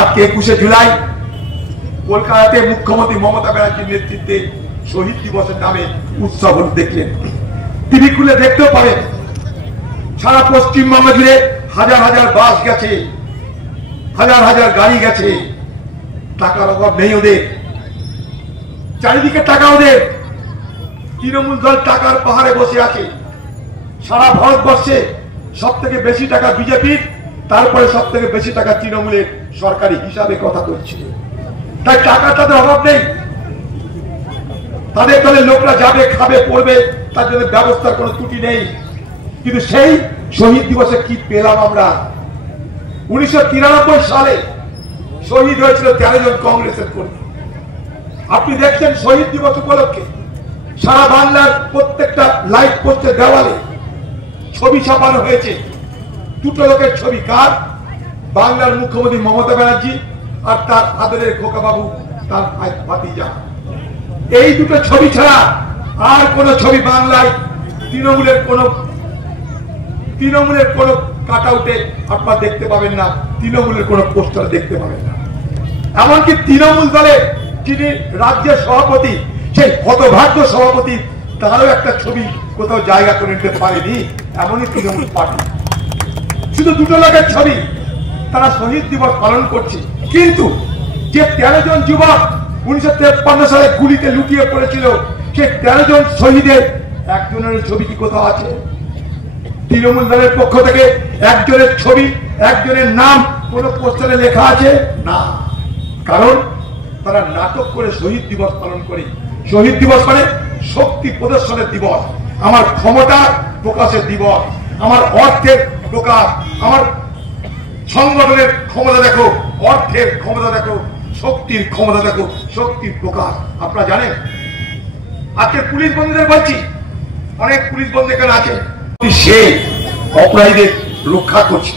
আজকে 21শে জুলাই কলকাতাতে মুখ্যমন্ত্রী মমতা ব্যানার্জির নেতৃত্বে শহীদ দিবসের নামে উৎসব দেখলেন। টিভি খুলে দেখতেও পারেন, সারা পশ্চিমবঙ্গ জুড়ে হাজার হাজার বাস গেছে, হাজার হাজার গাড়ি গেছে। টাকার অভাব নেই ওদের, চারিদিকে টাকা ওদের। তৃণমূল দল টাকার পাহাড়ে বসে আছে। সারা ভারতবর্ষে সব থেকে বেশি টাকা বিজেপির, তারপরে সব থেকে বেশি টাকা তৃণমূলের সরকারি হিসাবে কথা বলছিল। তাই টাকার তাদের অভাব নেই। তাদের দলের লোকরা যাবে, খাবে, পড়বে, তার জন্য ব্যবস্থার কোনো ত্রুটি নেই। কিন্তু সেই শহীদ দিবসে কি পেলাম আমরা? 1993 সালে শহীদ হয়েছিল 13 জন কংগ্রেসের কর্মী। আপনি দেখছেন শহীদ দিবস উপলক্ষে সারা বাংলার প্রত্যেকটা লাইট পোস্টের দেওয়ালে ছবি ছাপানো হয়েছে। দুটো লোকের ছবি, কার? বাংলার মুখ্যমন্ত্রী মমতা ব্যানার্জি আর তার আদরের খোকা বাবু, তার ভাতিজা। এই দুটো ছবি ছাড়া আর কোন ছবি বাংলায় তৃণমূলের কোন কাট আউটে আপনারা দেখতে পাবেন না, তৃণমূলের কোন পোস্টার দেখতে পাবেন না। এমনকি তৃণমূল দলের যিনি রাজ্যের সভাপতি, সেই হতভাগ্য সভাপতি, তারও একটা ছবি কোথাও জায়গা করে নিতে পারেনি। এমনই তৃণমূল পার্টি, শুধু দুটো লোকের ছবি, তারা শহীদ দিবস পালন করছে। কিন্তু যে 13 জন যুবক 1953 সালে গুলিতে লুটিয়ে পড়েছিল, সে 13 জন শহীদের একজনের ছবি কি কোথাও আছে? তৃণমূল দলের পক্ষ থেকে একজনের ছবি, একজনের নাম কোন পোস্টারে লেখা আছে না। কারণ তারা নাটক করে শহীদ দিবস পালন করে। শহীদ দিবস মানে শক্তি প্রদর্শনের দিবস, আমার ক্ষমতা প্রকাশের দিবস, আমার অর্থের প্রকাশ, আমার সংগঠনের ক্ষমতা দেখো, অর্থের ক্ষমতা দেখো, শক্তির ক্ষমতা দেখো, শক্তির প্রকাশ। আপনারা জানেন, আজকে পুলিশ বন্ধুদের বলছি, অনেক পুলিশ বন্ধু এখানে আছে, সে অপরাধীদের রক্ষা করছে।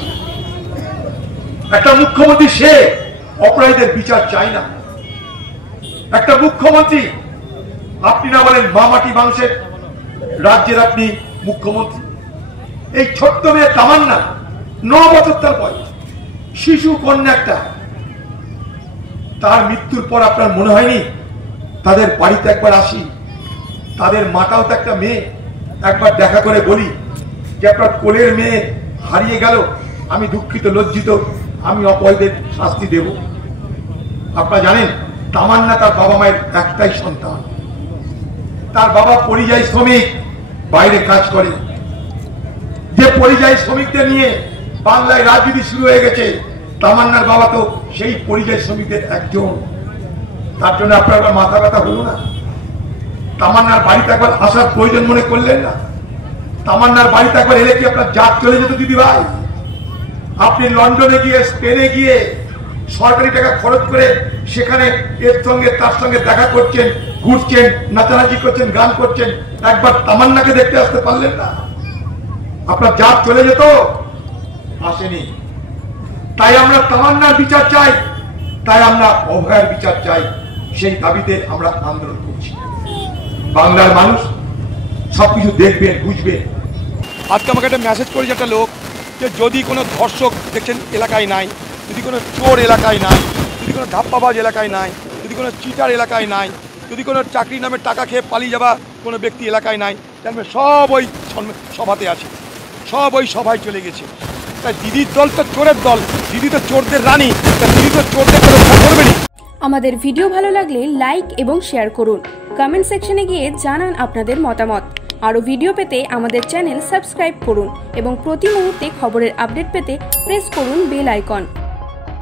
একটা মুখ্যমন্ত্রী, সে অপরাধীদের বিচার চায় না। একটা মুখ্যমন্ত্রী, আপনি না বলেন মামাটি মানুষের রাজ্যের আপনি মুখ্যমন্ত্রী। এই ছোট্ট মেয়ে তামান্না, 9 বছর তার বয়স, শিশু কন্যা একটা, তার মৃত্যুর পর আপনার মনে হয়নি তাদের বাড়িতে একবার আসি, তাদের মাটাও তো একটা মেয়ে, একবার দেখা করে বলি যে আপনার কোলের মেয়ে হারিয়ে গেল, আমি দুঃখিত, লজ্জিত, আমি অপরাধীদের শাস্তি দেব। আপনারা জানেন তামান্না তার বাবা মায়ের একটাই সন্তান। তার বাবা পরিযায়ী শ্রমিক, বাইরে কাজ করে। যে পরিযায়ী শ্রমিকদের নিয়ে বাংলায় রাজনীতি শুরু হয়ে গেছে, তামান্নার বাবা তো সেই পরিযায়ী শ্রমিকদের একজন। তার জন্য আপনার মাথা ব্যথা হলো না? তামান্নার বাড়িতে একবার আসার প্রয়োজন মনে করলেন না? তামান্নার বাড়িতে একবার এলে কি আপনার জাত চলে যেত দিদি ভাই? আপনি লন্ডনে গিয়ে, স্পেনে গিয়ে সরকারি টাকা খরচ করে সেখানে এর সঙ্গে তার সঙ্গে দেখা করছেন, ঘুরছেন, নাচানাচি করছেন, গান করছেন, একবার তামান্নাকে দেখতে আসতে পারলেন না? আপনার জাত চলে যেত? আসেনি। তাই আমরা তামান্নার বিচার চাই, তাই আমরা অভয়ের বিচার চাই। সেই দাবিতে আমরা আন্দোলন করছি। বাংলার মানুষ সবকিছু দেখবেন, বুঝবেন। আজকে আমাকে একটা মেসেজ করেছে একটা লোক, যে যদি কোনো ধর্ষক দেখছেন এলাকায় নাই, যদি কোনো চোর এলাকায় নাই, যদি কোনো ধাপ্পাবাজ এলাকায় নাই, যদি কোনো চিটার এলাকায় নাই, যদি কোনো চাকরি নামে টাকা খেয়ে পালিয়ে যাওয়া কোনো ব্যক্তি এলাকায় নাই, জানবে সব ওই সভাতে আছে, সব ওই সভায় চলে গেছে। তাই দিদির দল তো চোরের দল, দিদি তো চোরদের রানী, তাই দিদি তো চোরদের রক্ষা করবেনি। আমাদের ভিডিও ভালো লাগলে লাইক এবং শেয়ার করুন। কমেন্ট সেকশনে গিয়ে জানান আপনাদের মতামত। আরও ভিডিও পেতে আমাদের চ্যানেল সাবস্ক্রাইব করুন এবং প্রতি মুহূর্তে খবরের আপডেট পেতে প্রেস করুন বেল আইকন।